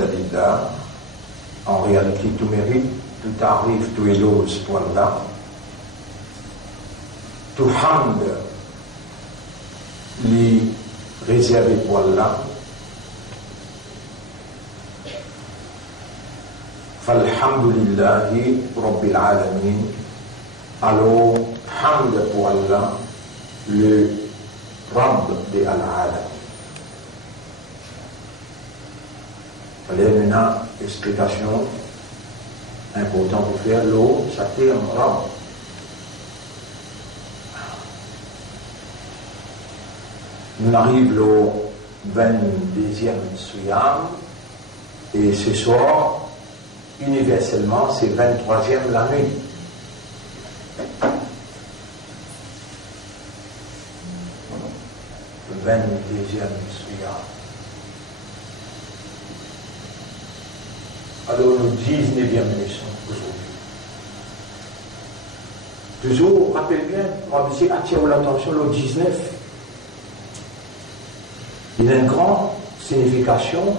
alhamdulillah, en réalité tout mérite, tout arrive, tout est l'eau, ce point-là. Tout hamd, les réservé pour Allah. Falhamdulillahi Rabbil Alamin. Alors, hamd pour Allah, le Rabb de Al-Alamin. Allez, maintenant, explication importante pour faire l'eau, ça terme Rabb. Nous arrivons au 22e Suyam et ce soir, universellement, c'est 23e la nuit. Le 22e Suyam. Alors, nous 19e leçon aujourd'hui. Toujours, rappelez bien, on va attirer l'attention le 19. Il y a une grande signification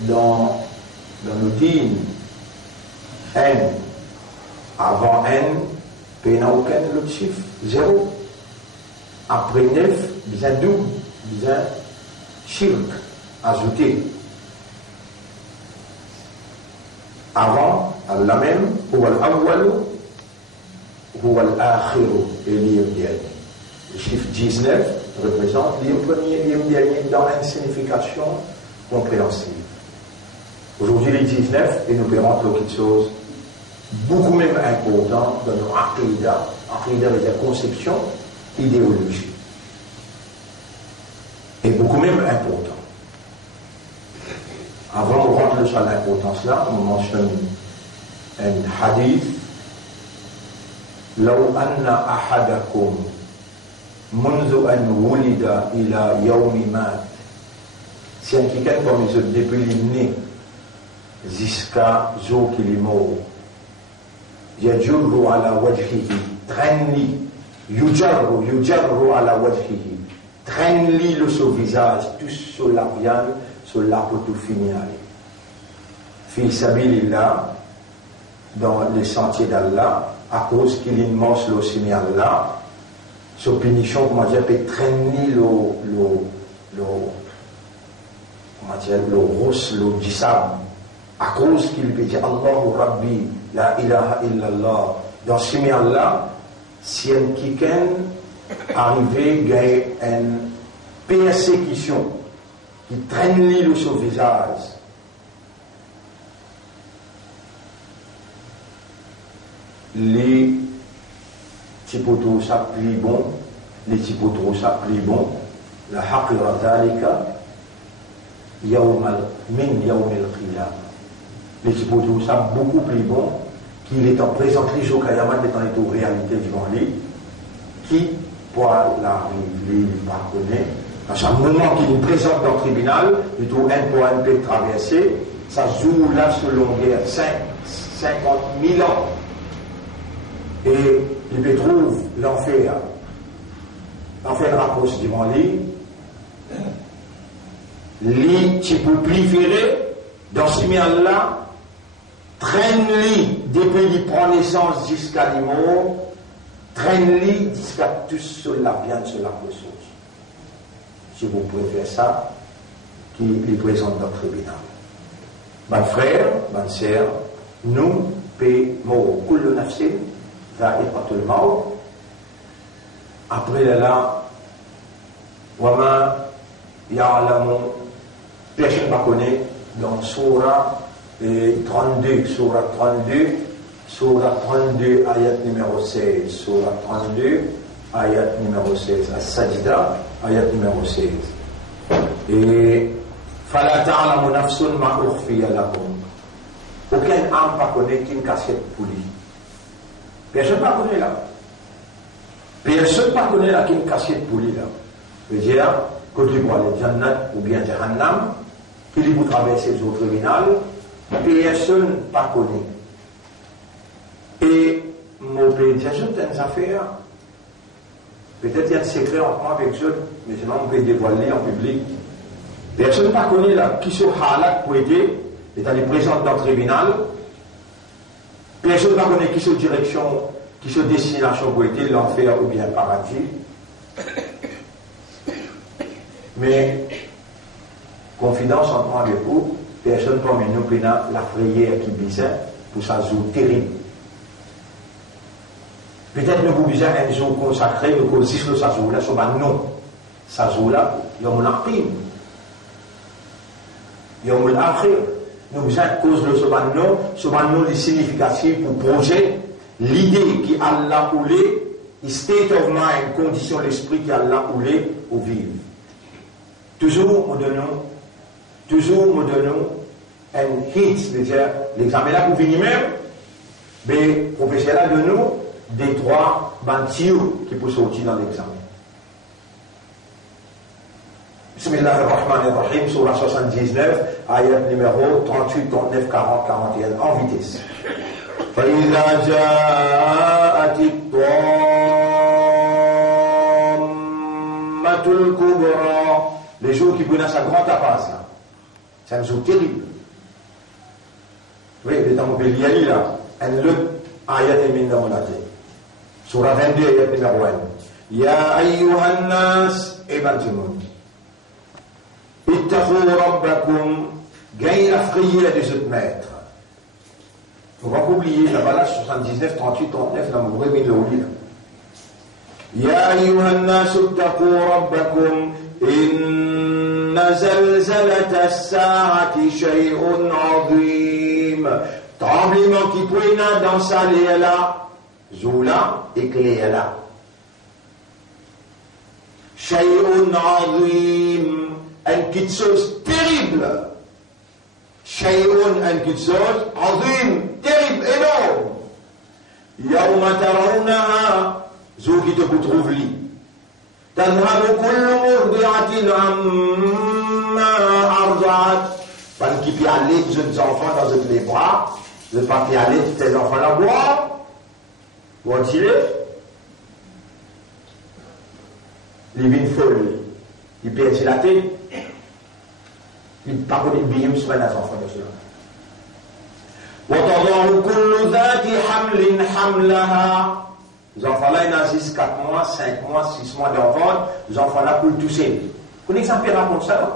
dans le dîme. N. Avant N, il n'y a aucun autre chiffre. 0. Après 9, il y a double. Il y a shirk ajouté. Avant, la même, huwa al-awwalu, huwa al-akhiru, et le dernier. Le chiffre 19 représente le premier et le dernier dans une signification compréhensible. Aujourd'hui, les 19, et nous verrons quelque chose beaucoup même important dans notre aqidah. Aqidah veut dire conception, idéologie. Et beaucoup même important. Avant de rentrer sur l'importance là, on mentionne un hadith. لو أن أحدكم منذ أن ولد إلى يوم مات. Si quelqu'un comme les autres depuis le né jusqu'à jour qu'il est mort, يجر على وجهه, traîne-lui, يجر على وجهه, traîne-lui le sur visage, tout sur la viande, sur la pour tout finir. Fi sabilillah, dans les sentiers d'Allah, à cause qu'il est mort le simi Allah, sur punition, comment dire, peut traîner le rousse, le dissab, à cause qu'il peut dire Allahu Rabbi, la ilaha illallah, dans simi Allah, si un quelqu'un arrivé à une persécution, qui traîne le sur le visage, les typotos ça plus bon, les typotos ça plus bon, la haqira dhalika yawmal min yawmil qiyamah. Les typotos ça beaucoup plus bon, qu'il est en présent les jours Kayamat étant en réalité devant lui, qui pour l'arriver, il pardonner. À chaque moment qu'il est présent dans le tribunal, il trouve un point peut traverser, ça joue là sur longueur 50 000 ans. Et il peut trouver l'enfer. L'enfer rapproche devant lui. Lui, qui peut préférer, dans ce milieu-là, traîne-lui depuis qu'il prend naissance jusqu'à la mort, traîne-lui jusqu'à tout sur la viande, sur la ressource. Si vous pouvez faire ça, qui est présent dans le tribunal. Mes frères, mes sœurs, nous, payons kullu nafsin dha'iqatul maut. Après là, wama ya'lamu, personne ne connaît, dans Surah 32, Surah 32, ayat numéro 16, Surah 32, ayat numéro 16, As-Sajda, ayat numéro 16. Et fala ta'lamu nafsun ma ukhfiya lakum. Aucun âme ne connaît qu'une casquette pour lui. Personne ne connaît là. Personne ne connaît là qu'une casquette pour lui là. C'est-à-dire, quand tu vois les Jannat ou bien Jahannam, il vous traverser les autres tribunaux, personne ne connaît. Et mon pays dit, j'ai des affaires. Peut-être il y a un secret en moi avec eux, mais sinon on peut dévoiler en public. Personne ne connaît là qui sont halak pour aider, c'est-à-dire présente dans le tribunal. Personne ne connaît qui sont direction, qui sont destination pour aider, l'enfer ou bien le paradis. Mais, confidence entre moi et vous, personne parmi nous qui a la prière qui bizarre pour sa jour terrible. Peut-être nous vous disons un jour consacré, nous consistons sa jour là, sur un nom. Sa jour là, il y a mon arpime. Il y a mon akhir. Nous vous cause de ce nom significatif pour projet, l'idée qui Allah oulé, state of mind, condition de l'esprit qui Allah oulé au vivre. Toujours nous donnons un hit, c'est-à-dire l'examen là pour finir même, mais le professeur là de nous, des trois bantios qui peuvent sortir dans l'examen. Bismillahirrahmanirrahim, surah 79, ayat numéro 38, 39, 40, 41, en vitesse. فإذا جاءت الطامة الكبرى, les jours qui brûlent sa grande tapasse là. C'est un jour terrible. Oui, le temps où il y a là, un le ayat est mis dans la tête. Surah 22, ayat numéro 1. Ya ayyuhan nas, éventuellement. Ittaqu rabbakum, gagne la prière des autres maîtres. Il ne faut pas oublier la balade 79, 38, 39, dans mon réveil de l'ouïe. Ya ayyuhan nas, ittaqu rabbakum, inna zalzalata as-sa'ati shay'un 'azim. Tremblement qui prenne dans sa léala, zoula éclaire-la. Shay'un 'azim. Une petite chose terrible. Shay'un, une petite chose, azim, terrible, énorme. Yawma tarawnaha, zo qui te trouve li. Tadhabu kullu murdi'atin amma arda'at. Parce qu'il peut aller de jeunes enfants dans les bras, ne pas aller de tes enfants là boire. Où est-il? Les vins folles. Il perd la tête. Il parle de bien, mais pas les enfants de cela. وَتَضَعُ كُلُّ ذَاتِ حَمْلٍ حَمْلَهَا. Les enfants là, ils naissent 4 mois, 5 mois, 6 mois d'enfants. Les enfants là, pour le tousser. Vous connaissez un peu raconte ça, non?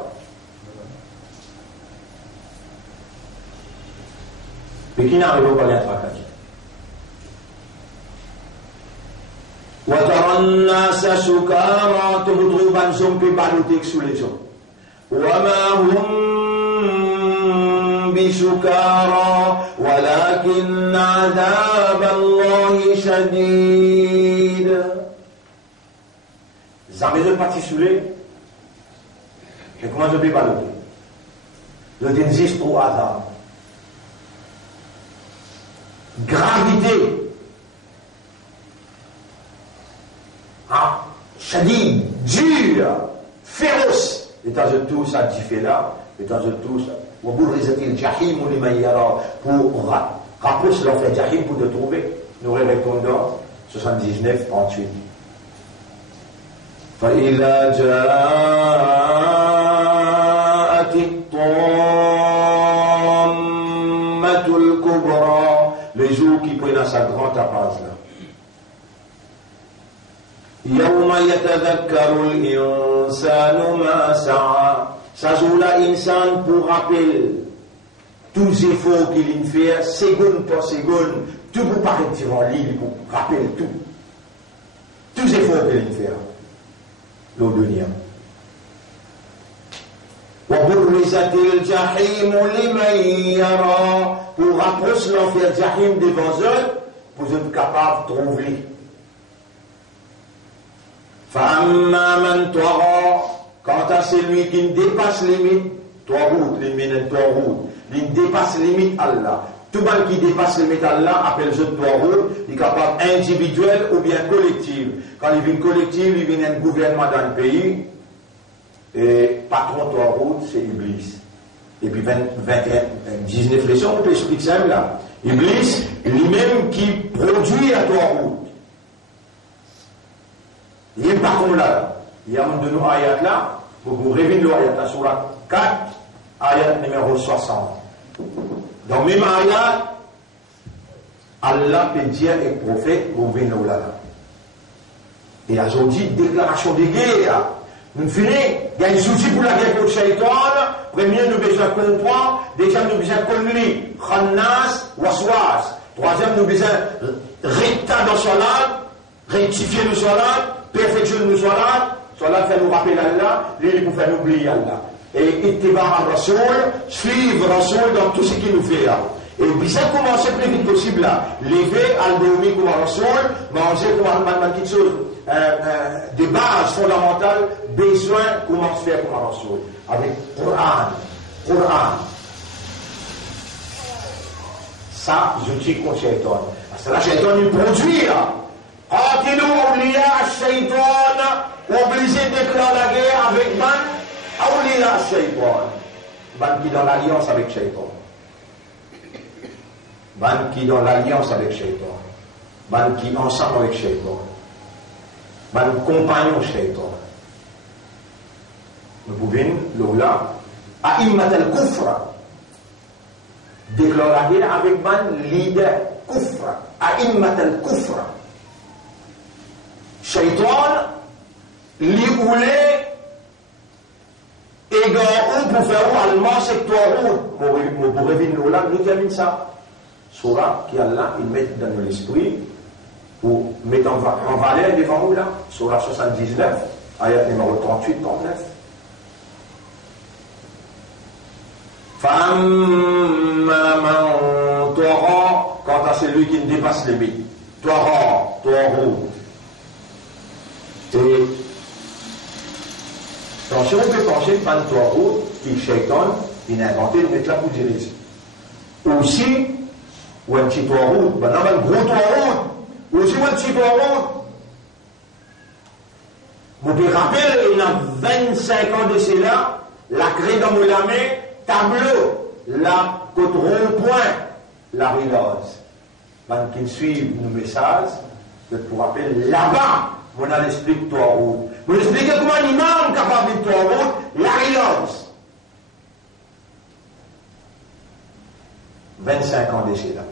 Mais qui n'arrive pas à parler à toi, وَتَرَى النَّاسَ سُكَارَى. Tu retrouves un homme qui balotique sous les hommes. وَمَا هُمْ بِسُكَارَى وَلَكِنَّ عَذَابَ اللَّهِ شَدِيدٌ. Jamais je parti sous les. Et comment je peux baloter? Je t'existe au hasard. Gravité. Shadid, dur, féroce. Étant de tout ça, dit là, étant de tout ça. Pour rapprocher l'enfer Jahim pour te trouver. Nous répondons 79, 38. فإذا جاءت الطامة الكبرى, les jours qui prennent sa grande apparence là. يوم يتذكر الإنسان ما سعى. Ça joue là, insan pour rappel tous les efforts qu'il fait, seconde par seconde, tout pour paraître en ligne, pour rappeler tout. Tous les efforts qu'il fait. L'Odonia. وَبُرِّزَتِ الْجَحِيمُ لِمَنْ يَرَى. Pour rapprocher l'enfer Jahim devant eux, pour être capable de trouver. فَأَمَّا مَنْ طَغَى. Quant à celui qui ne dépasse limite, trois routes, il dépasse limite Allah. Tout le monde qui dépasse limite Allah appelle ce trois routes, il est capable individuel ou bien collectif. Quand il vient collectif, il vient un gouvernement dans le pays, et patron trois routes, c'est Iblis. Et puis 19 leçons, on peut expliquer ça là. Iblis, lui-même qui produit à trois routes. Il est patron là. Il y a un de nos ayats là, pour vous révéler l'ayat là, surat 4, ayat numéro 60. Dans même ayat, Allah peut dire et prophète, vous venez là. Et aujourd'hui, déclaration de guerre. Nous finissons, il y a des outils pour la guerre contre le shaitan. Premier, nous besoin comprendre. Deuxième, nous besoin connaître. Khannas, waswas. Troisième, nous besoin recta dans salat, rectifier le salat, perfectionner le salat. Salat fait nous rappeler Allah, lui pour faire oublier Allah. Et ittiba al-Rasoul, suivre Rasoul dans tout ce qu'il nous fait. Et bien commencer le plus vite possible là. Lever, al-Dormi comme Rasoul, manger comme quelque chose. Des bases fondamentales, besoin comment se faire comme Rasoul. Avec Coran. Ça, je dis contre Shaitan. Parce que là, Shaitan nous produit là. Qatilou awliya Shaitan, obligé de déclarer la guerre avec man, awliya Shaitan. Man qui est dans l'alliance avec Shaitan. Man qui est dans l'alliance avec Shaitan. Man qui est ensemble avec Shaitan. Man compagnon Shaitan. Nous pouvons, là, A'immat al-Kufra. Déclarer la guerre avec man leader Kufra. A'immat al-Kufra. Shaitan, li oulé, et gars, pour faire allemand, c'est toi, pour revenir là, nous terminons ça. Surah qui Allah, il met dans l'esprit, pour mettre en valeur devant nous là, Surah 79, ayat numéro 38-39. Quant à celui qui ne dépasse les limites, et attention, on peut penser que le Torah, qui est Shaitan, il a inventé de mettre là pour diriger. Aussi, ou un petit Torah, ben non, un gros Torah, aussi un petit Torah. Vous pouvez rappeler, il y a 25 ans de cela, la clé dans mon main, tableau, la côte rond-point, la relance. Ben, qui suivent nos messages, je peux rappeler là-bas, on a l'explique Torah. Vous expliquez comment un imam capable de Torah, la relance. 25 ans de cela.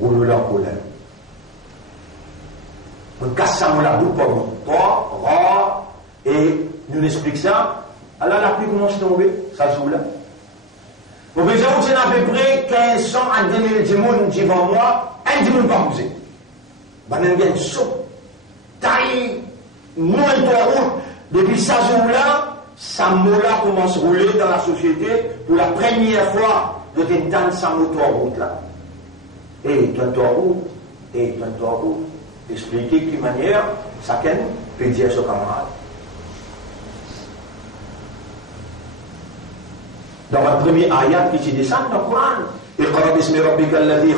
Roule leur colère. On casse ça, on la boucle pour nous. Toi, et nous explique ça. Alors la pluie commence à tomber, ça joue là. Vous voyez, c'est à peu près 1500 à 2000 dimoun devant moi, un dimoun pas bougé. Ben, on vient de saut, taille, nous et toi, depuis ça jour-là, ça mot-là commence à rouler dans la société pour la première fois de t'entendre ça moto-route là. Et toi, expliquer de quelle manière chacun peut dire ce camarade. Dans le premier ayat qui descend dans le Coran, اقرأ باسم ربك الذي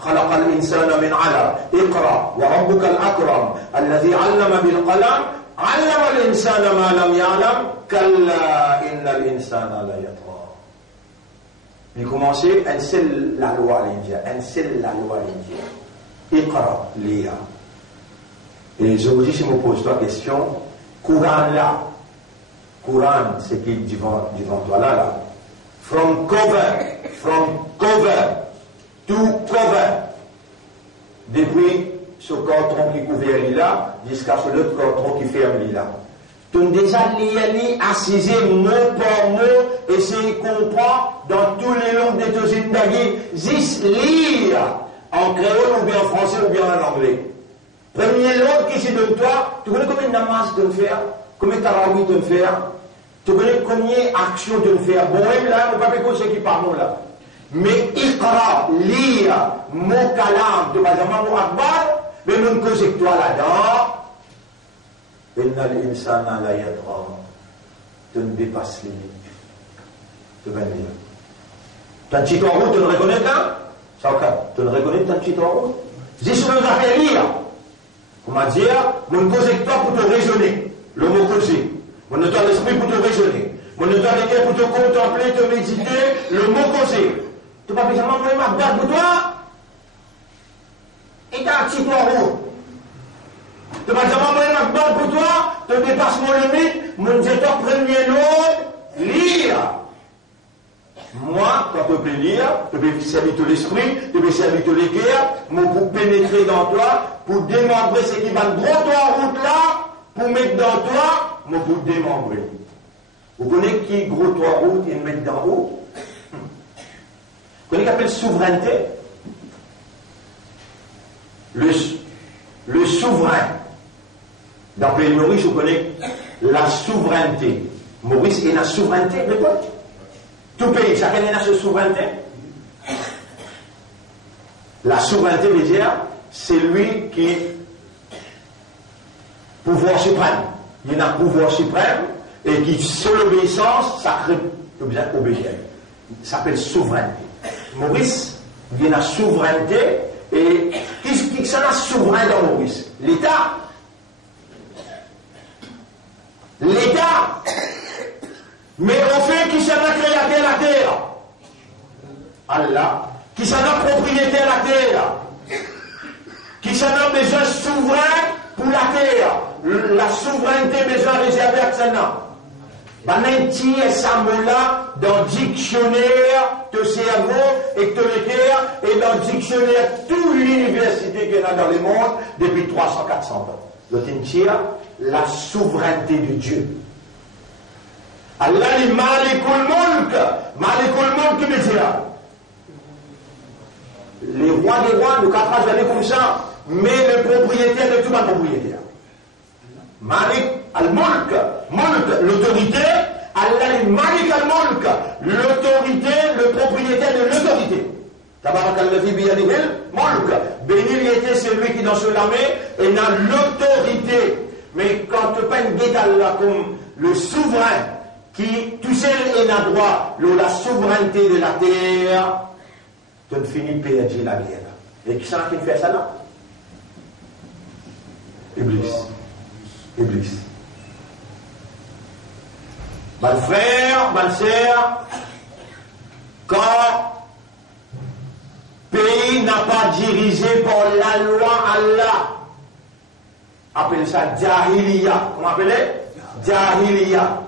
خلق الإنسان من علق اقرأ وربك الأكرم الذي علم بالقلم علم الإنسان ما لم يعلم كلا إن الإنسان لا يطغى. Il commençait un seul la loi à l'Indien. Iqra, Léa. Et aujourd'hui, si je me pose la question, Coran là, Coran, c'est qui devant toi là. From cover to cover. Depuis ce carton qui couvert là, jusqu'à ce l'autre carton qui ferme là. Tu as déjà lié, assisé mot par mot, et c'est comprendre dans tous les langues de tes indagis, juste lire en créole ou bien en français ou bien en anglais. Première langue qui c'est de toi, tu connais combien de namas de faire, combien de tarawih de faire, tu connais combien d'actions de faire. Bon, même là, on ne va pas écouter ceux qui parlent là. Mais iqra, lire, mot kalam, tu vas dire mot akbar, mais même que c'est toi là-dedans. Inna l'insana la yadra. Tu ne dépasses les limites. Tu vas dire. Ton petit route, tu ne reconnais pas? Tu ne reconnais ton petit route? Si je veux faire lire, comment dire, mon cause avec toi pour te raisonner. Le mot causé. Mon auteur l'esprit pour te raisonner. Mon auteur de cœur pour te contempler, te méditer. Le mot causé. Tu vas pas m'envoyer ma date pour toi? Et t'as un petit route. Tu vas m'envoyer ma date pour toi? Tu dépasses mon limite. Mon directeur premier nom, lire. moi, quand tu peux lire, tu peux servir tout l'esprit, tu peux servir tout les guerres, pour pénétrer dans toi, pour démembrer ce qui va de droit en route là, pour mettre dans toi, pour démembrer. Vous connaissez qui gros toi route et mettre dans haut? Vous connaissez ce qu'on appelle souveraineté? Le souverain. Dans le pays Maurice, vous connaissez la souveraineté. Maurice est la souveraineté, de quoi? Tout pays, chacun a sa souveraineté. La souveraineté veut dire, c'est lui qui pouvoir suprême. Il y a un pouvoir suprême et qui, sur l'obéissance, ça crée obéir. Ça s'appelle souveraineté. Maurice, il y a la souveraineté et qui sont la souverain dans Maurice? L'État. L'État. Mais au fait, qui s'en a créé la terre? Allah. Qui s'en a propriété la terre? Qui s'en a besoin souverain pour la terre? La souveraineté besoin réservée à ça. Banenti et Samola dans le dictionnaire de cerveau et de l'équerre et dans le dictionnaire de toute l'université qu'il y a dans le monde depuis 300-400 ans. L'autentia, la souveraineté de Dieu. Allah est Malikul Mulk. Malikul Mulk qui veut dire les rois des rois, nous capables d'aller comme ça, mais le propriétaire de tout ma propriétaire. Malik al-Mulk, Mulk, l'autorité, Allah est Malik al-Mulk, l'autorité, le propriétaire de l'autorité. Tabarakallahu biyadihil Mulk. Béni était celui qui dans ce lamé et n'a l'autorité. Mais quand tu peins Allah comme le souverain, qui tout seul est la droit, la souveraineté de la terre, tu ne finis pas perdre la guerre. Et qui c'est qui fait ça là? Iblis. Iblis. Mon frère, ma sœur, quand le pays n'a pas dirigé par la loi Allah, appelle ça Jahiliya. Comment appelez? Jahiliya.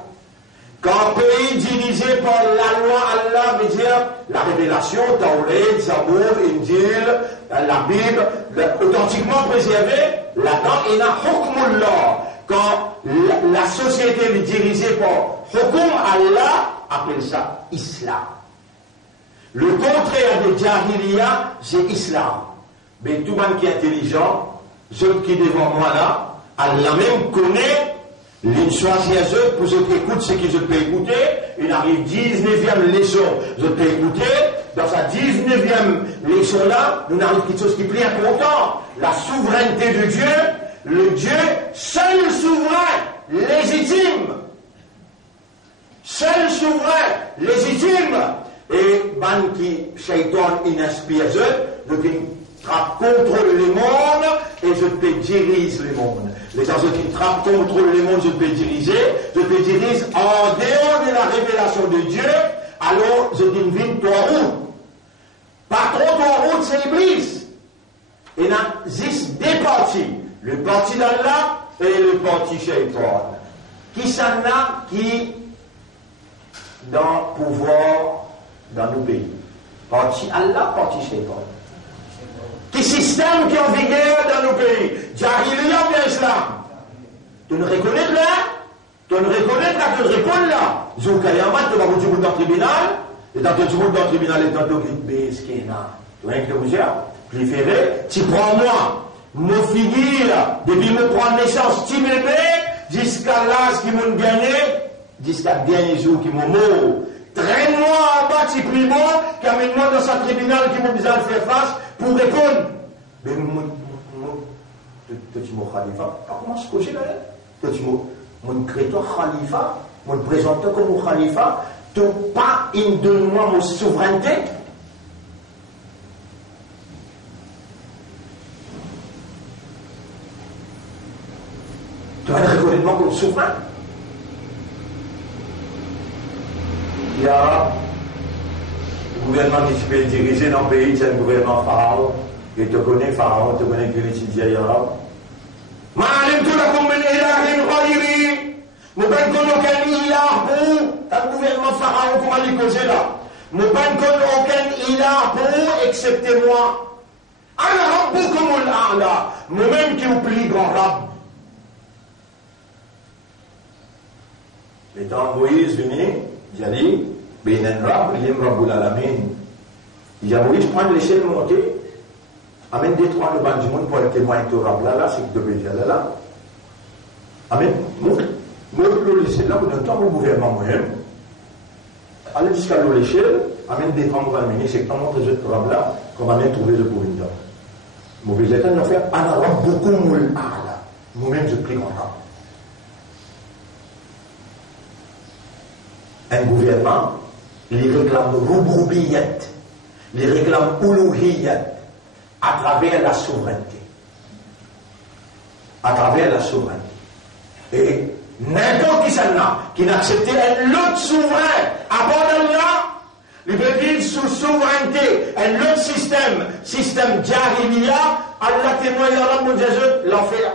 Quand un pays dirigé par la loi Allah veut dire la révélation, Tawrat, Zabour, Injil, la Bible, authentiquement préservée, là-dedans, il y a Hukmullah. Quand la société est dirigée par Hukum Allah, appelle ça Islam. Le contraire de Jahiliya, c'est Islam. Mais tout le monde qui est intelligent, ceux qui devant moi là, Allah même connaît. Les choisir eux pour ceux qui écoutent ce qu'ils peuvent écouter. Il arrive 19e leçon, je peux écouter. Dans sa 19e leçon là, nous avons quelque chose qui plaît important. La souveraineté de Dieu, le Dieu seul souverain, légitime. Seul souverain, légitime. Et ban qui shaitan inspire eux, donc il contrôle le monde et je peux diriger le monde. Les gens qui trappent, contrôlent le monde, je peux diriger en dehors de la révélation de Dieu, alors je divine toi route. Pas trop toi route, c'est Iblis. Il y a juste deux parties. Le parti d'Allah et le parti shaitan. Qui s'en a qui dans le pouvoir dans nos pays. Parti Allah, parti shaitan. Qui système qui est en vigueur dans nos pays? Jahiliya ou bien Islam? Tu ne reconnais là? Tu ne reconnais là, tu réponds là. Zoukayamat, tu vas vous dire dans le tribunal, et dans le tribunal, et dans le tribunal, tu vois que vous dire, préféré, tu prends moi, mon figure, depuis me prendre naissance, tu bébé, jusqu'à l'âge qui m'ont gagné, jusqu'à le dernier jour qui m'ont mort. Traîne-moi en bas, tu prie moi, qu'amène-moi dans ce tribunal qui m'ont besoin de faire face, pour répondre. Mais tu m'as khalifa. Comment se cocher là? Tu m'as créé toi khalifa, m'as présenté comme khalifa, tu pas une donne-moi mon souveraineté. Tu vas le reconnaître comme souverain. Il y a le gouvernement qui se fait diriger dans le pays, c'est le gouvernement Pharaon. Et tu connais Pharaon, tu connais que les Tidja Yarab. Ma'alim tout la commune ilahin khayri. Nous ben qu'on aucun ilah pour un gouvernement Pharaon, comment il cause là. Mon pas aucun ilah pour excepté moi. Ana rabbukumul a'la. Moi-même qui oublie grand rab. Et dans Moïse venu, il a dit, Benen Rab, Lim Rabbul Alamin. Il dit à Moïse, prends l'échelle montée, amène des trois le banc du monde pour être témoin de Rab là, c'est que tu peux dire là. Amène, monte l'échelle là, pour donner temps au gouvernement moi-même. Allez jusqu'à l'échelle, amène des trois pour amener, c'est que tu montres ce Rab là, qu'on va même trouver ce pour une dame. Mauvais état, il va faire, Ana Rabbukumul A'la. Moi-même, je prie en Rab. Un gouvernement, il réclame rububiyyat, il réclame uluhiyyat à travers la souveraineté. À travers la souveraineté. Et n'importe qui n'accepte un autre souverain à part d'Allah, il veut dire sous souveraineté, un autre système jahiliya, Allah témoigne à mon Jésus, l'enfer.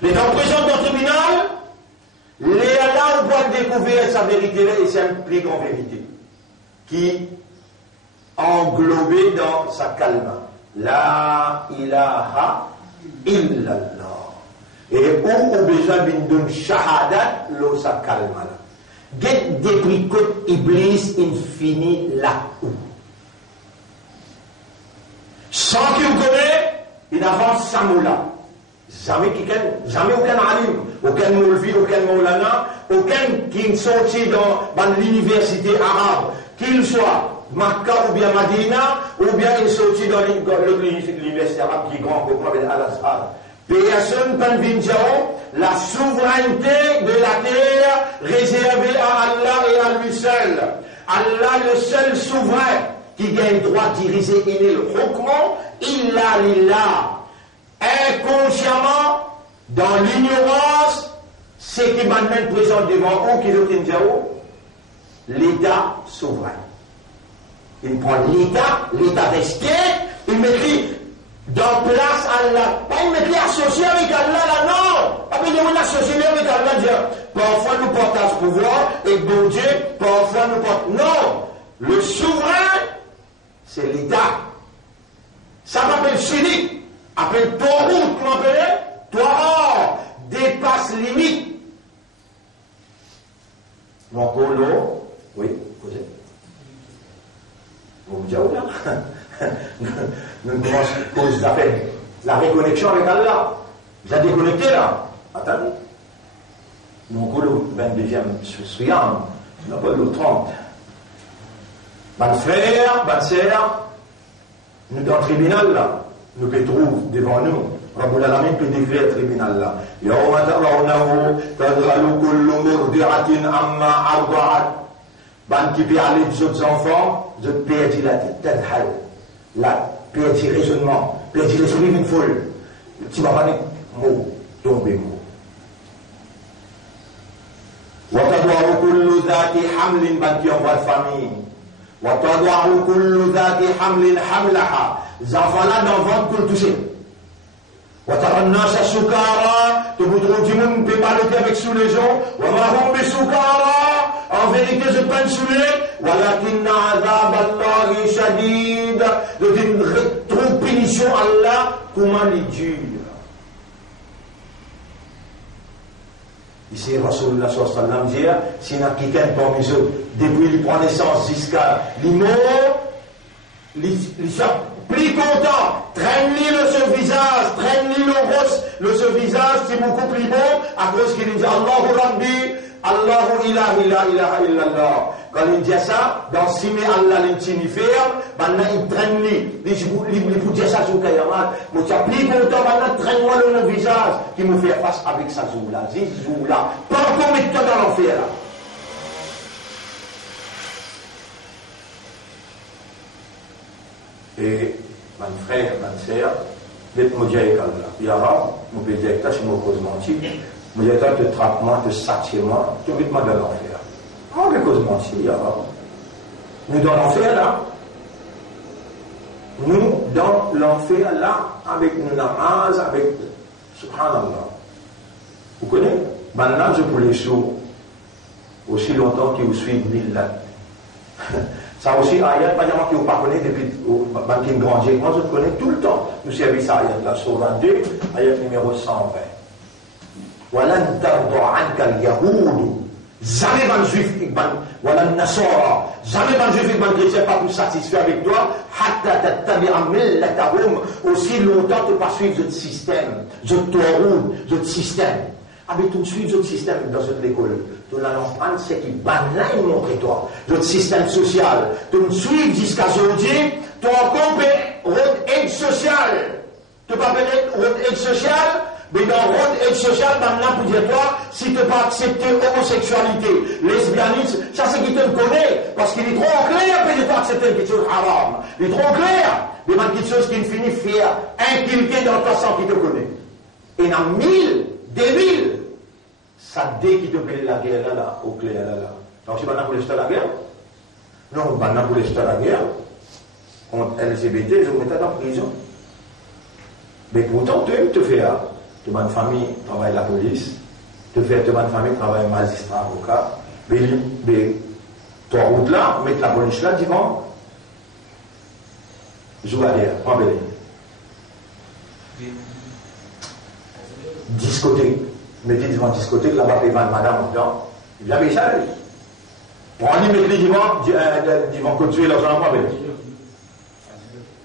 Les gens présents dans le tribunal, les Allah vont découvrir sa vérité et sa plus grande vérité qui englobée dans sa calme. La ilaha illallah. Et où au besoin d'une shahadat, l'eau sa calme. Get débricote iblis infini là où. Sans qu'il connaît, il avance sa moula. Jamais aucun alim, aucun moulvi, aucun moulana, aucun qui est sorti dans l'université arabe, qu'il soit Makkah ou bien Madina, ou bien il est sorti dans l'université arabe qui est grand comme Al-Azhar. Personne ne la souveraineté de la terre réservée à Allah et à lui seul. Allah le seul souverain qui a le droit de diriger le hukman, illa lillah. Inconsciemment, dans l'ignorance, c'est qui maintenant présent devant eux, qui est l'État souverain. Il prend l'État resté, il met dans place Allah. Pas il met associé avec Allah là, non. Pas il met associé avec Allah, dire, parfois nous portons ce pouvoir, et bon Dieu, parfois nous portons. Non, le souverain, c'est l'État. Ça m'appelle chinik. Appelle Taurout, comment appelle? Toi, dépasse limite. Mon colo, oui, vous êtes. Vous me dites, nous commençons cause d'appel. La réconnexion avec Allah. Vous êtes déconnecté là. Attendez. Mon colo, 22e souyam, non pas le 30. Ban frère, ban sœur, nous dans le tribunal là. Nous peut trouver devant nous. Rabbul Alamin peut décrire le tribunal là. Yawma tarawnahu tadhalu kullu murdi'atin amma arda'at. Ban qui peut aller des autres enfants, je perdis la tête, tadhal. La perdis raisonnement, perdis l'esprit d'une foule. Tu vas pas dire mot, tomber mot. Wa tadwaru kullu dhati hamlin ban qui envoie famille. Wa tadwaru kullu dhati hamlin hamlaha. Les enfants-là dans le ventre pour le toucher. En vérité, je peine saoulé. De une trop punition Allah, comment il dure. Ici, Rasulullah sallallahu alayhi wa sallam dit, s'il y a quelqu'un parmi eux, depuis qu'il prend naissance jusqu'à l'immoral, il soit plus content, traîne-lui le visage, traîne-lui le visage, c'est beaucoup plus beau, à cause qu'il dit Allahu Rabbi, Allahu ilaha illallah. Quand il dit ça, dans Simi Allah l'intinifère, maintenant il traîne-lui, il peut dire ça sur Kayamat, mais tu as plus content, maintenant traîne-moi le visage, qui me fait face avec sa zoula, zizoula, pas encore mettre-toi dans l'enfer là. Et mon frère, ma sœur, d'être mon avec Allah. Il y aura, mon pédé avec toi, je me cause mentir. Mon pédé avec toi, de traitement, de châtiment, tout vite dans l'enfer. En quelque cause mentir, il y aura. Nous dans l'enfer là, nous dans l'enfer là, avec nos namaz, avec subhanallah. Vous connaissez? Maintenant, je pour les choses, aussi longtemps qu'ils vous suivent 1000 ans. Ça aussi, ayat, pas dire que vous ne connaissez depuis Bankin Granger. Moi, je connais tout le temps. Nous servons ça, ayat, la Sourate 2, ayat numéro 120. Walan tarda anka al-yahoud. Jamais ban juif, walan nasara. Jamais ban juif, ban chrétien, pas plus satisfait avec toi. Hatta tattabi'a millatahum. Aussi longtemps que tu pas suivre votre système, votre Torah, votre système. Avec tout suivre votre système dans cette école. Tu n'as pas ce qui banne là, il montre toi. Votre système social. Tu me suis jusqu'à aujourd'hui, tu as compris votre aide sociale. Tu pas peut-être votre aide sociale, mais dans votre aide sociale, maintenant pour dire toi, si tu n'as pas accepté l'homosexualité, lesbianisme, ça c'est qui te connaît. Parce qu'il est trop clair que tu pas accepter quelque chose haram. Il est trop clair. Mais quelque chose qui finit faire inculquer dans ta sang qui te connaît. Et dans 1000, 2000, ça dès qu'il te paye la guerre là, au clair là. Donc c'est maintenant pour les la guerre. Non, maintenant pour les la guerre, contre LGBT, ils ont mis en prison. Mais pourtant, tu aimes te faire. Tu as une famille travaille la police, tu fais une famille travaille magistrat, avocat, mais toi route là, mettre la police là, dis-moi, joue à l'air, prends belle. Discothèque. Mettez devant discothèque, là-bas, il va madame dedans. Il vient ça, lui. Pour en mettre les devant continuer l'argent à moi,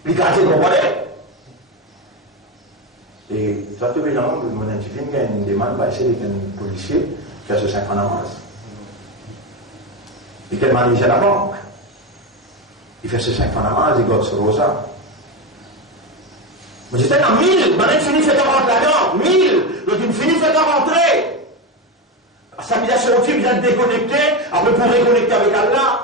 les quartiers de et ça te fait genre, mon individu, il y a une demande, va essayer d'être un policier, faire ce 5 francs d'avance. Et qu'elle manage à la banque. Il fait ce 5 francs d'avance, il gosse rosa. Mais j'étais dans 1000, maintenant il finit fait rentrer là-dedans, 1000, donc il finit fait rentrer. Sa vie a sorti, il vient de déconnecter, après pour reconnecter avec Allah.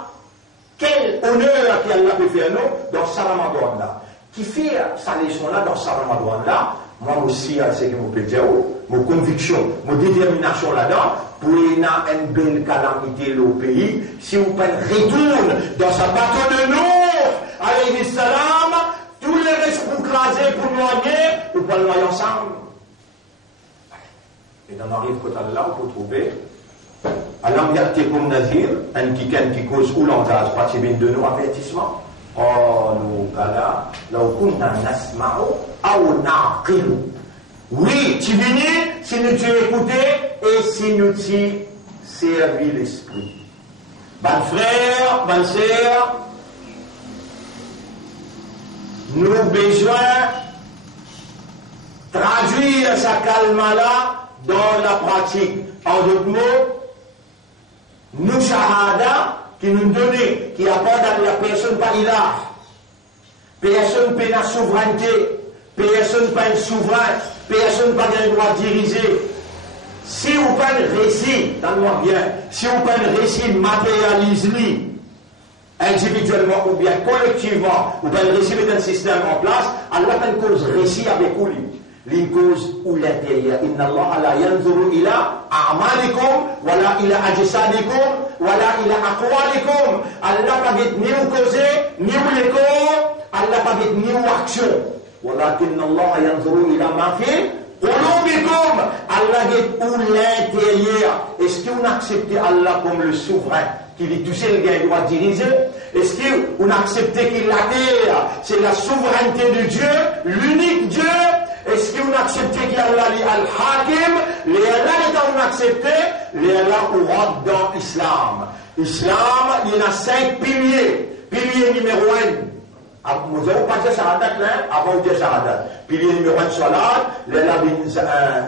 Quel honneur qu'Allah peut faire nous dans sa Ramadan là. Qui fait sa leçon là dans sa Ramadan là, moi aussi, c'est ce que je peux dire, mon conviction, mon détermination là-dedans, pour une belle calamité au pays, si vous retourne dans sa bateau de Nour, alayhi salam, tous les restes pour craser, pour noyer, ou pour le noyer ensemble. Et dans l'arrive côté là, on peut trouver Alam ya'tikum nazir, un qui cause ou l'engage, partie de nos avertissements. Oh, nous, gala, là où on a nasma'u, ou naqilu. Oui, tu venais, si nous t'y écouté, et si nous t'y servi l'esprit. Ban frère, ban sœur, nous avons besoin de traduire sa calme-là dans la pratique. En d'autres mots, nous shahada qui nous donnait, qui apporte à la personne pas ilah, personne pas la souveraineté, personne pas un souverain, personne pas un droit de diriger. Si vous pas un récit, donne-moi bien, si vous pas un récit matérialisé, individuellement ou bien collectivement, ou bien le récit met un système en place, Allah a une cause récit avec vous. Une cause ou l'intérieur. Inna Allah la yanzuru ila a'malikum, wala ila ajsadikum, wala ila aqwalikum. Allah pas ni vous causer, ni vous les corps, Allah pas ni vous action. Walakin Allah yanzuru ila ma fi qulubikum. Allah est où l'intérieur. Est-ce que vous acceptez Allah comme le souverain qui dit toucher le gars doit diriger? Est-ce que vous acceptez qu'il la terre, c'est la souveraineté de Dieu, l'unique Dieu? Est-ce que vous acceptez qu'il y a al-Hakim? Les Allah est accepté, les Allah ou rentre dans l'islam. Islam, il y a 5 piliers. Pilier numéro 1. Nous avons pas dit Shahadat là, avant de dire Shahadat. Pilier numéro 1, Salat, l'Allah bin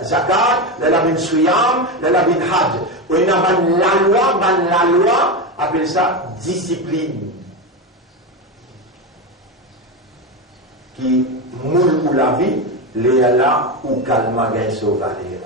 Zakat, l'Allah bin Siyam, l'Allah bin Hajj. On a la loi, appelle ça discipline. Qui moule pour la vie, les Allah ou calma gain sauvager.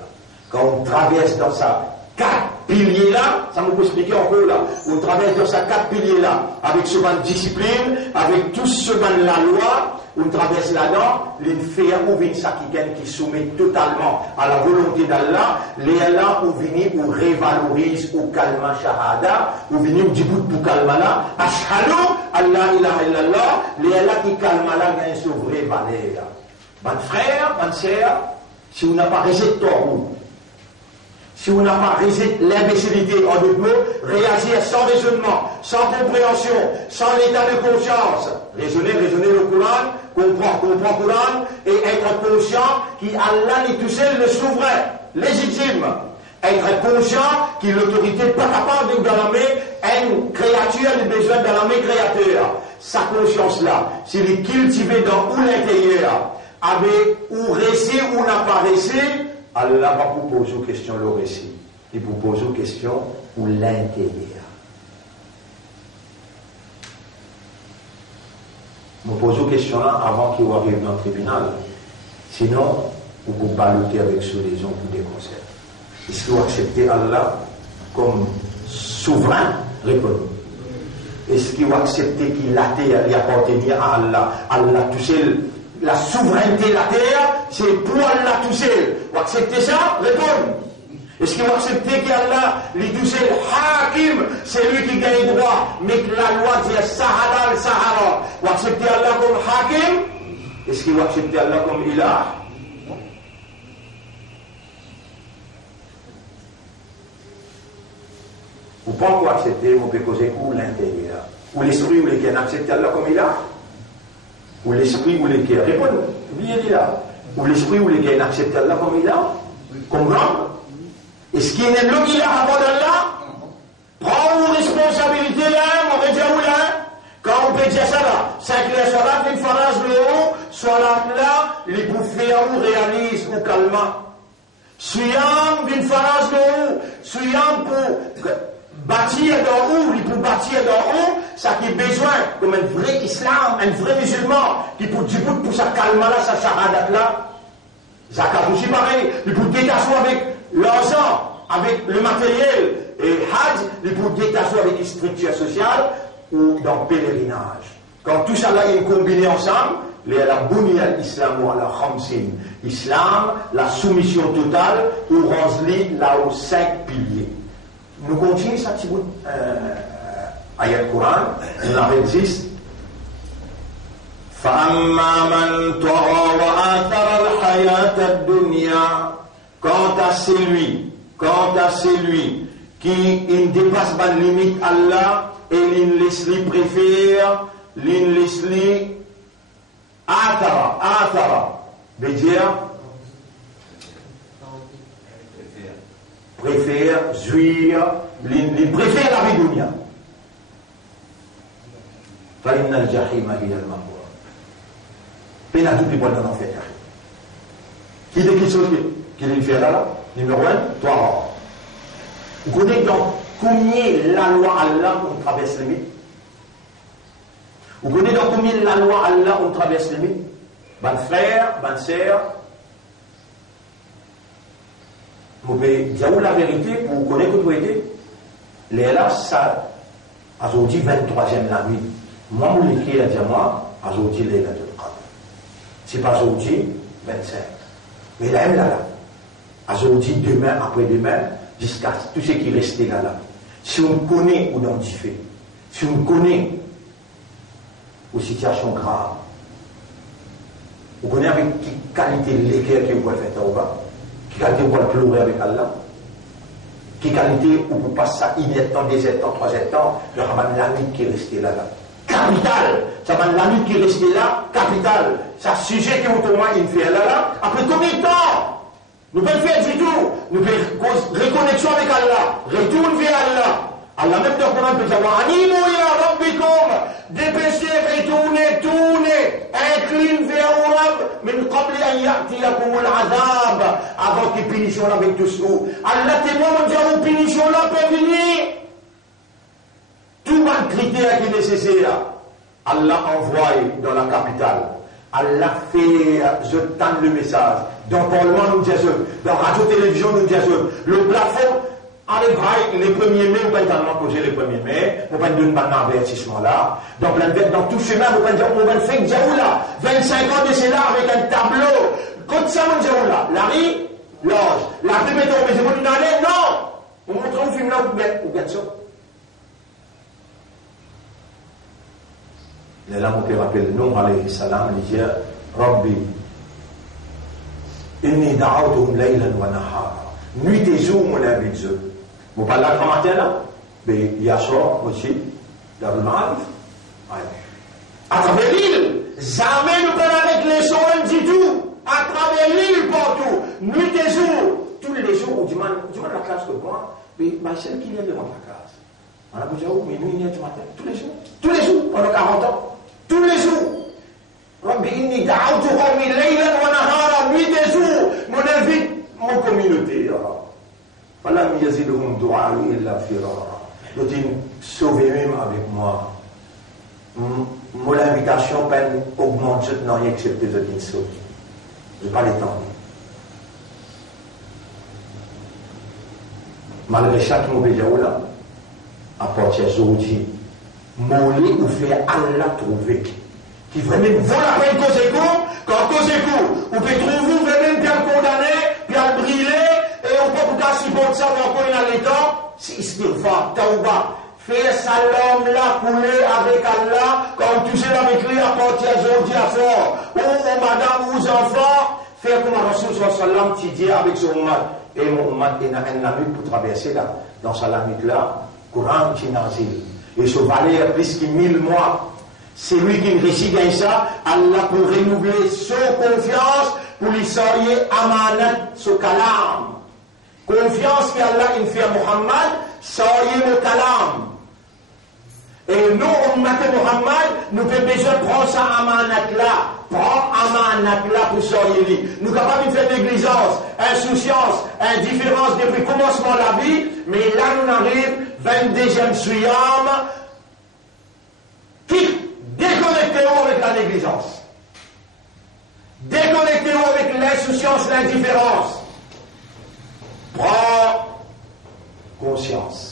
Quand on traverse dans ça 4 piliers là, ça nous peut expliquer encore là, on traverse dans ça 4 piliers là, avec ce ban discipline, avec tout ce ban la loi, on traverse là-dedans, les faire ou venir ça qui soumet totalement à la volonté d'Allah, les Allah ou venir ou révalorise ou calma shahada, ou venir ou dit pour calma là, ashhadu Allah ilaha illallah, les Allah qui calma là gagne ce vrai valeur. Mon frère, mon sœur, si vous n'avez pas récepteur, si on n'a pas l'imbécilité, en d'autres mots, réagir sans raisonnement, sans compréhension, sans l'état de conscience, raisonner le Coran, comprendre le Coran, et être conscient qu'Allah est tout seul le souverain, légitime. Être conscient que l'autorité n'est pas capable de gagner une créature a besoin de gagner créateur. Sa conscience-là, s'il est cultivé dans ou l'intérieur, avec ou récit ou n'a pas récit, Allah va vous poser une question le récit. Il vous pose une question pour l'intérieur. Je me pose une question là avant qu'il arrive dans le tribunal. Sinon, vous pouvez balloter avec ceux les gens pour des conseils. Est-ce que vous acceptez Allah comme souverain reconnu? Est-ce que vous acceptez qu'il a terre et appartient à Allah? Allah tout seul. La souveraineté de la terre, c'est pour Allah tout seul. Vous acceptez ça? Répondez. Est-ce que vous acceptez qu'Allah, lui tout seul, Hakim, c'est lui qui gagne droit, mais que la loi dit Sahara, Sahara. Vous acceptez Allah comme Hakim? Est-ce que vous acceptez Allah comme Ilah? Ou pas encore accepter, vous pouvez causer ou l'intérieur. Ou l'esprit ou les cœurs, accepter Allah comme Ilah? Ou l'esprit ou les cœurs. Répondez, oubliez là. Ou l'esprit ou les cœurs, accepter Allah comme Ilah? Comme grand? Est-ce qu'il y a un homme Ilah avant d'Allah? Prends vos responsabilités là, on va dire où là? Quand on peut dire ça là, c'est que les soldats, une phrase le haut, soit là, les bouffées ou réalisent ou calmant. Suyam, une phrase le haut, suyam pour bâtir d'en haut, pour bâtir d'en haut, ça qui est besoin, comme un vrai islam, un vrai musulman, qui pour du bout pour sa calme là, sa shahada là, zakat aussi pareil, il pour détacher avec l'argent, avec le matériel, et hajj, il pour détacher avec les structures sociales, ou dans le pèlerinage. Quand tout ça là est combiné ensemble, la bunya al-islam ou la khamsin, islam, la soumission totale, ou range là aux 5 piliers. Nous continuons ça petit bout ayat Coran, il en existe. فَأَمَّا مَنْ طَغَى وَآثَرَ الْحَيَاةَ الدُّنْيَا. Quant à celui qui ne dépasse pas la limite Allah et il préfère, il athara, veut dire préfère, jouir, il préfère la vie dunya. فَإِنَّ الْجَحِيمَ هِيَ الْمَأْوَى. Il a tout les points dans l'enfer. Qui est quelque chose qu'il fait là? Numéro 1, toi. Vous connaissez donc combien la loi Allah on traverse les limites? Vous connaissez donc combien la loi Allah on traverse les limites? Ban frère, ban sœur, vous pouvez dire la vérité pour vous connaître que vous êtes. Les là, ça, aujourd'hui 23e la nuit. Moi, vous l'écrivez à dire moi, aujourd'hui, les là de Qadr. C'est pas aujourd'hui, 25. Mais là, elle là. Aujourd'hui, demain, après-demain, jusqu'à tout ce qui reste là. Si on connaît ou on fait, si on connaît aux situations graves, on connaît avec quelle qualité l'équerre que vous pouvez faire au bas, quelle qualité vous pouvez pleurer avec Allah, quelle qualité vous pouvez passer ça immédiatement, 2 ans, 3 ans, il y aura la nuit qui est restée là. Capital, ça va la nuit qui est restée là, capital. Ça sujet que vous tombez une fait là. Après combien de temps? Nous pouvons faire du tout. Nous pouvons reconnexion avec Allah. Retourne vers Allah. Allah même dans le Coran peut dire Animu ya Rabbikum. Dépêchez, retournez, tournez. Incline vers Allah. Min qabli an ya'tiyakum al-azab. Avant que punition là avec tous nous. Allah témoin nous dit une punition là peut venir. Tout un critère qui est nécessaire. Allah envoie dans la capitale. Allah fait, je tente le message. Dans le Parlement, nous disons, dans radio-télévision, nous disons, le plafond, en hébraïque, les 1er mai, on va tellement poser les 1er mai, on va donner un avertissement là. Dans tout chemin, on va dire, on va faire Djaoula, 25 ans de cela avec un tableau. Quand ça, on dit là, Larry, l'ange, la première fois, on va dire, non, on montre un film là, ou bien ça. Et là, mon père appelle Nuh alayhi salam, il dit Rabbi, inni da'awtuhum laylan wa nahara. Nuit et jour, mon invite Dieu. Mon pas là, grand matin, là. Mais il y a soir, aussi, dans le mal. À travers l'île, jamais nous parlons avec les gens du tout. À travers l'île, partout. Nuit et jour. Tous les jours, on demande la classe de moi. Mais celle qui vient devant la classe. On a besoin où, mais nous, il y a du matin. Tous les jours. Tous les jours, pendant 40 ans. Tous les jours. Rabbi inni da'awtu qawmi laylan wa nahara, nuit et jour. Mon invite, mon communauté. Falam yazidhum du'a'i illa firara. Je dis, sauvez-moi avec moi. Mon invitation peine augmente, je n'ai rien accepté de dire sauver. Je n'ai pas les temps. Malgré chaque mauvais jour là, à partir d'aujourd'hui, mollet ou fait Allah trouver. Qui vraiment vaut la peine cause écoute, quand cause écoute, ou peut trouver, vous venez bien condamné, bien brûler, et on peut vous casser pour ça, mais encore dans l'état, c'est istighfar, tauba. Faire salam là, couler avec Allah, quand tu sais avec lui à partir d'aujourd'hui à fort, ou madame ou aux enfants, faire comme Rasul sallam qui dit avec son ummat. Et mon ummat est un ami pour traverser là, dans sa lamite là, Coran qui nazil. Et ce valet plus que 1000 mois. C'est lui qui récite ça, Allah pour renouveler sa confiance, pour lui soigner amanat, ce kalam. Confiance qu'Allah in fait Muhammad, soigner le kalam. Et nous, ummat Muhammad, nous avons besoin de prendre ça amanat là. Prends amanat là pour soigner lui. Nous sommes capables de faire négligence, insouciance, indifférence depuis le commencement de la vie, mais là nous arrivons, 22e suyam, qui déconnectez-vous avec la négligence. Déconnectez-vous avec l'insouciance, l'indifférence. Prends conscience.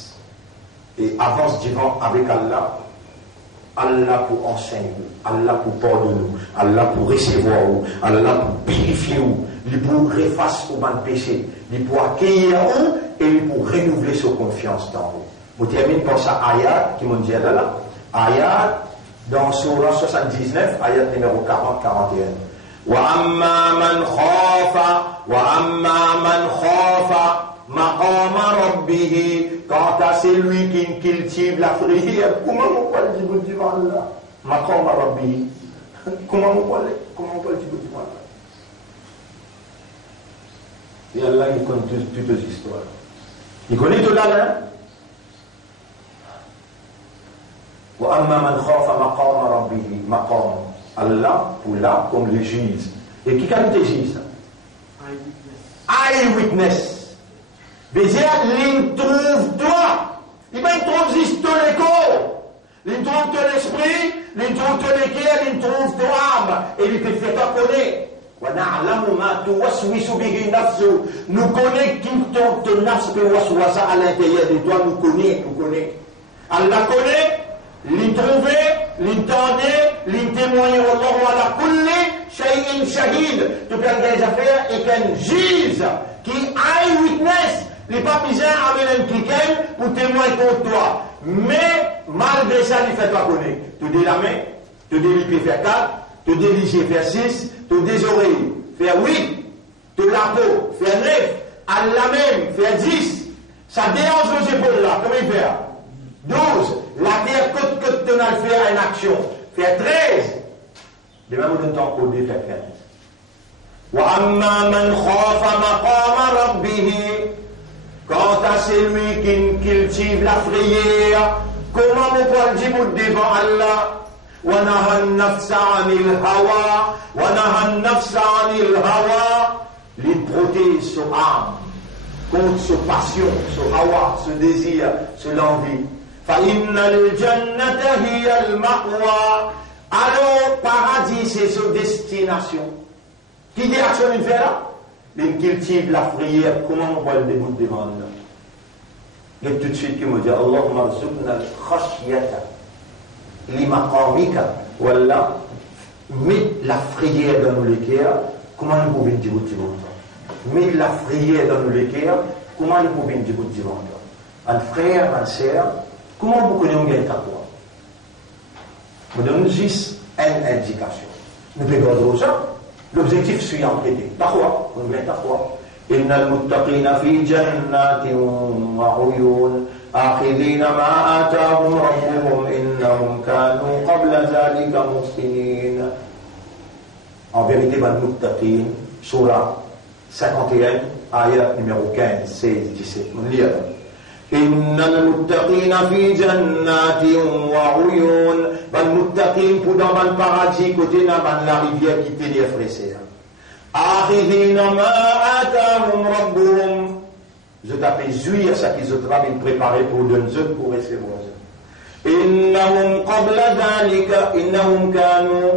Et avance devant avec Allah. Allah pour enseigner, Allah pour pardonner, Allah pour recevoir, Allah pour purifier, il pour effacer au péché, il pour accueillir et il pour renouveler sa confiance dans vous. Je termine par ça ayat qui m'ont dit là. Ayat dans Surah 79, ayat numéro 40-41. وَأَمَّا مَنْ خَافَ مَقَامَ رَبِّهِ. Quant à celui qui cultive la prière, comment on peut le dire devant Allah? Maqama Rabbihi. Comment on peut le dire devant Allah? Et Allah, il connaît toutes les histoires. Il connaît tout là, hein? وَأَمَّا مَنْ خَافَ مَقَامَ رَبِّهِ. Maqam. Allah, pour là, comme le juge. Et qui qualité juge? Eyewitness. Bézéa, il trouve toi. Il trouve juste ton écho. Il trouve ton esprit, il trouve ton équerre, il trouve ton âme. Et il te fait ta connaître. Nous connaissons qui ton nafs peut waswasa à l'intérieur de toi, nous connaissons. Allah connaît, il trouve, il tendait, il témoigne, Wallahu ala kulli shay'in shahid. Tu peux faire des affaires et qu'un juge qui eyewitness. Les papisins avaient un cliquet pour témoigner contre toi. Mais, malgré ça, il fait toi connaître. Tu dis la main, tu dis l'épée faire 4, tu dis l'IG faire 6, tu dis les oreilles faire 8, tu la peau faire 9, à la même faire 10. Ça dérange les épaules là, comment il fait? 12. La terre côte tu as fait une action. Faire 13. De même, on temps pour dire faire 15. وَأَمَّا مَنْ خَافَ مَقَامَ رَبِّهِ. Quant à celui qui cultive la prière, comment on peut le dire devant Allah? وَنَهَا النَّفْسَ عَنِ الْهَوَى وَنَهَا النَّفْسَ عَنِ الْهَوَى. Il protège son âme contre sa passion, son hawa, ce désir, ce l'envie. فَإِنَّ الْجَنَّةَ هِيَ الْمَأْوَى. Alors, paradis, c'est sa destination. Qui dit action il fait là? Il cultive la prière, comment on voit le début devant Allah? Il y a tout de suite qui me dit Allahumma rzuqna al-khashyata li maqamika. Wallah, mets la prière dans nos cœurs, comment nous pouvons dire devant? Mets la prière dans nos cœurs, comment nous pouvons dire devant? Un frère, un sœur, comment vous connaissez un gain à toi? Vous donnez juste une indication. Nous pouvons dire aux gens. L'objectif suit en prêter. Par quoi? On met par quoi? إن المتقين في جنات وعيون آخذين ما آتاهم ربهم إنهم كانوا قبل ذلك محسنين. En vérité, Al-Muttaqin, Surah 51, ayat numéro 15, 16, 17. On lit alors. إن المتقين في جنات وعيون. Al-Muttaqin, pour dans le paradis, côté dans la rivière qui te les fraiser. آخذين ما آتاهم ربهم. Je t'appelle jouir ce qu'ils ont préparé pour donner pour recevoir. إنهم قبل ذلك إنهم كانوا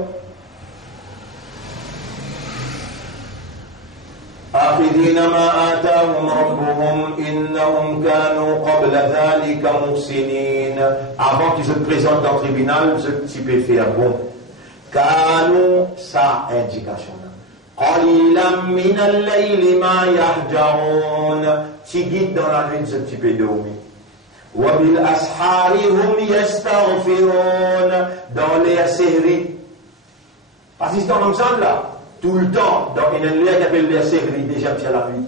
آخذين ما آتاهم ربهم إنهم كانوا قبل ذلك محسنين. Avant qu'ils se présentent dans le tribunal, ce qui peut faire bon. كانوا sa indication. قليلا من الليل ما يهجعون. Tu guides dans la nuit ce petit peu dormi. وبالأسحار هم يستغفرون. Dans les séries. Assistant comme ça là. Tout le temps, dans une loi qui appelle les séries, déjà tu as la nuit,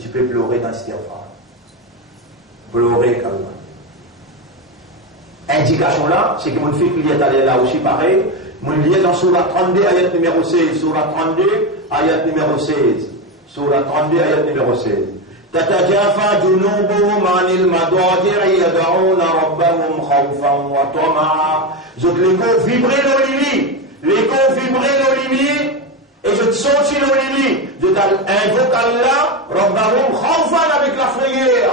tu peux pleurer dans ce phare. Pleurer quand même. Indication là, c'est que mon fils qui est allé là aussi pareil. Mon lien dans Surah 32, ayat numéro 16. Surah 32, ayat numéro 16. Surah 32, ayat numéro 16. تتجافى جنوبهم عن المضاجع يدعون ربهم خوفا وطمعا. L'écho vibrait dans les lits. L'écho vibrait dans les lits. Et je te sentis dans les lits. Je t'invoque Allah, Rabbahum khawfan avec la frayeur.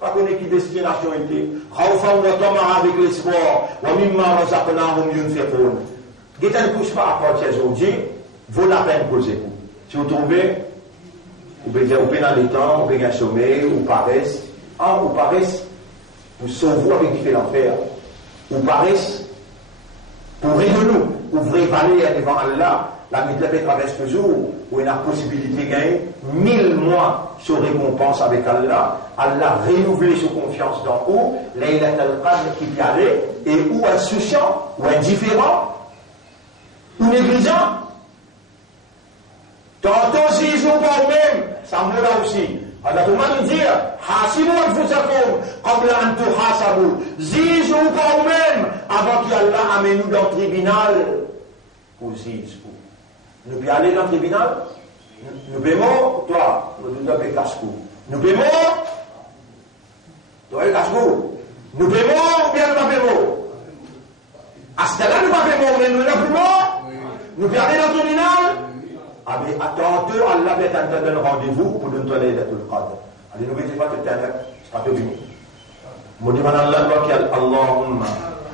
Pas qu'on ait qui destination était. Khawfan wa tama'a avec l'espoir. Wa mimma razaqnahum yunfiqun. Guetta ne couche pas à partir aujourd'hui, vaut la peine pour les époux. Si vous trouvez, vous pouvez dire, vous pouvez dans les temps, vous pouvez sommeil, ou paresse. Ah, ou paresse, vous sauvez avec différents faire. Ou paresse, pour rire de nous, ouvrez valer devant Allah. La méthode traverse toujours où il y a la possibilité de gagner 1000 mois sur récompense avec Allah. Allah renouveler sa confiance dans où Laylat al-Qadr qui y allait et ou insouciant, ou indifférent, ou négligent. Tantôt s'ils sont pas eux-mêmes, ça me là aussi. Alors tout le monde dit, hasibu anfusakum qabla an tuhasabu. S'ils sont pas eux-mêmes avant qu'Allah amène nous dans le tribunal pour juger. Nous pouvons aller dans le tribunal. Nous paiement, toi, nous devons payer casse-cou. Nous paiement, toi, casse-cou. Nous paiement ou bien nous ne paiement. À ce là nous ne paiement, mais nous ne paiement. Nous pouvons aller dans le tribunal. Ah, mais attends, Allah va t'entendre un rendez-vous pour nous donner la Laylatul Qadr. Allez, nous ne pas te tenir. C'est pas tout fini. Nous demandons à Allah,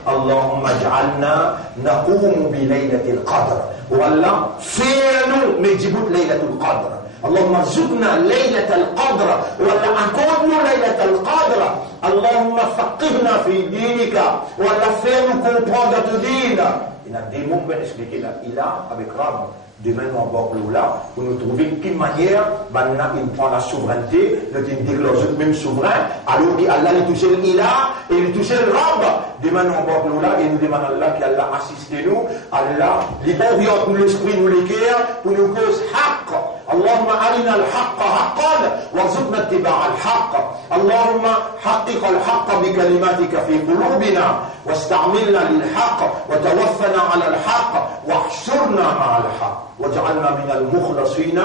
Allahumma ij'alna naqumu bi Laylatil Qadr. والله فعلوا مجبوت ليلة القدر اللهم ارزقنا ليلة القدر ولا أكون ليلة القدر اللهم فقهنا في دينك ولا فعلوا comprendre دين. Il y a des mots bien expliqués là. Il a avec Rab demain on va là pour nous trouver quelle manière maintenant il prend la souveraineté, nous déclare même souverain. Alors Allah il touche l'Ilah et il touche le Rab. Demain on va là et nous demandons Allah qu'Allah assiste nous. Allah libère nous l'esprit, nous les cœurs pour nous cause haqq. اللهم أرنا الحق حقا وارزقنا اتباع الحق اللهم حقق الحق بكلماتك في قلوبنا واستعملنا للحق وتوفنا على الحق واحشرنا مع الحق واجعلنا من المخلصين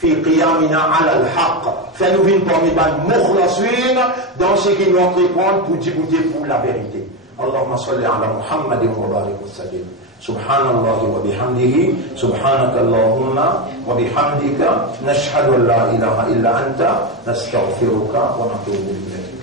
في قيامنا على الحق. Fais-nous vivre parmi les مخلصين dans ce qui nous entreprend pour débouter pour la vérité. اللهم صل على محمد وبارك وسلم. سبحان الله وبحمده سبحانك اللهم وبحمدك نشهد أن لا إله إلا أنت نستغفرك ونتوب إليك.